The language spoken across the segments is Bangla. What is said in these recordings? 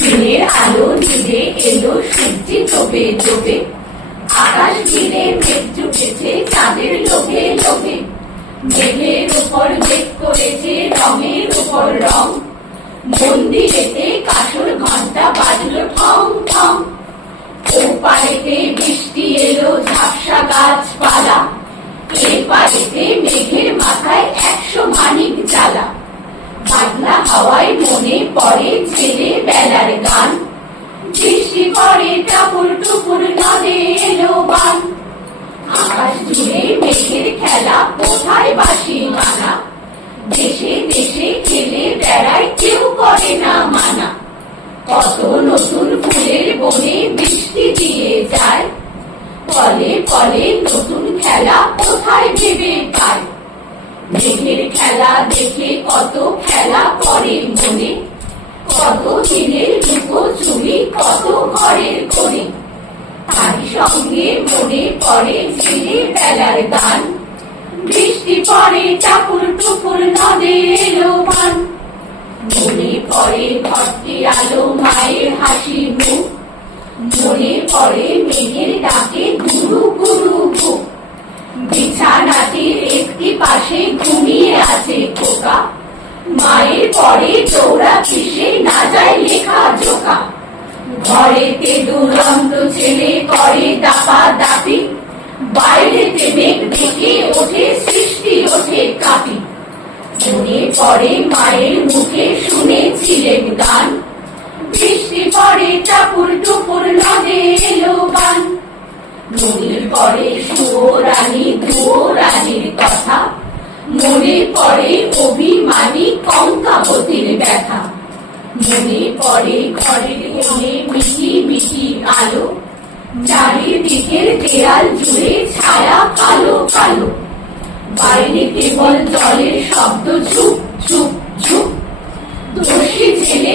দিনের আলো নিভে এলো সূর্যি টোপে টোপে আকাশ ঘিরে মেঘ জুটেছে, চাঁদের লোভে লোভে। মেঘের উপর মেঘ করেছে, রঙের উপর রং। মন্দিরেতে কাসর ঘণ্টা বাজলো ঠং ঠং। ও পাড়েতে বৃষ্টি এলো, ঝাপসা গাছপালা। এ পাড়েতে মেঘের কত নতুন ফুলের বনে বৃষ্টি দিয়ে যায়। ফলে ফলে নতুন খেলা কোথায় ভেবে পায়? মেঘের খেলা দেখে কত খেলা করে মনে। কত দিনের লুকো চুরি কত ঘরের কোণে। তার সঙ্গে মনে পড়ে ছেলে বেলার গান। বৃষ্টি পড়ে চাপুর টুপুর নদে এলো মনে পড়ে ঘরটির আলো মায়ের হাসি মুখ মনে পড়ে মেঘের ডাকে গুরু গুরু ভুক বিছানাটির একটি পাশে ঘুমিয়ে আছে খোকা। মায়ের পরে চৌরা পিসে না যায় লেখা জোকা। ঘরেতে দুরন্ত ছেলে করে দাপা দাপি। বাইরেতে মেঘ ডেকে ওঠে, সৃষ্টি ওঠে কাপি। মনে পড়ে মায়ের মুখে শুনেছিলেন গান। বৃষ্টি পড়ে চাপুর টুপুর নদে এলো গান মনে পড়ে শুয়ো রানী ধুয়ো রানীর কথা। মনে পড়ে অভিমানী কঙ্কাবতীর ব্যথা। মনে পড়ে ঘরের কোণে মিটি মিটি আলো। চারিদিকের দেয়াল জুড়ে ছায়া কালো কালো। বাইরে কেবল জলের শব্দ ঝুপ ঝুপ ঝুপ। দোষী ছেলে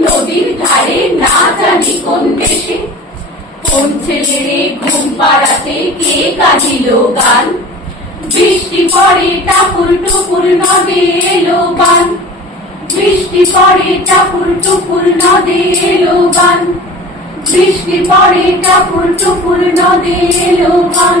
নদীর ধারে না জানি কোন দেশে। কোন ছেলেরে ঘুম পাড়াতে কে কাঁদিল গান? বৃষ্টি পড়ে টাপুর টুপুর নদে এলো গান বৃষ্টি পড়ে টাপুর টুপুর নদে এলো গান বৃষ্টি পড়ে টাপুর টুপুর নদে এলো গান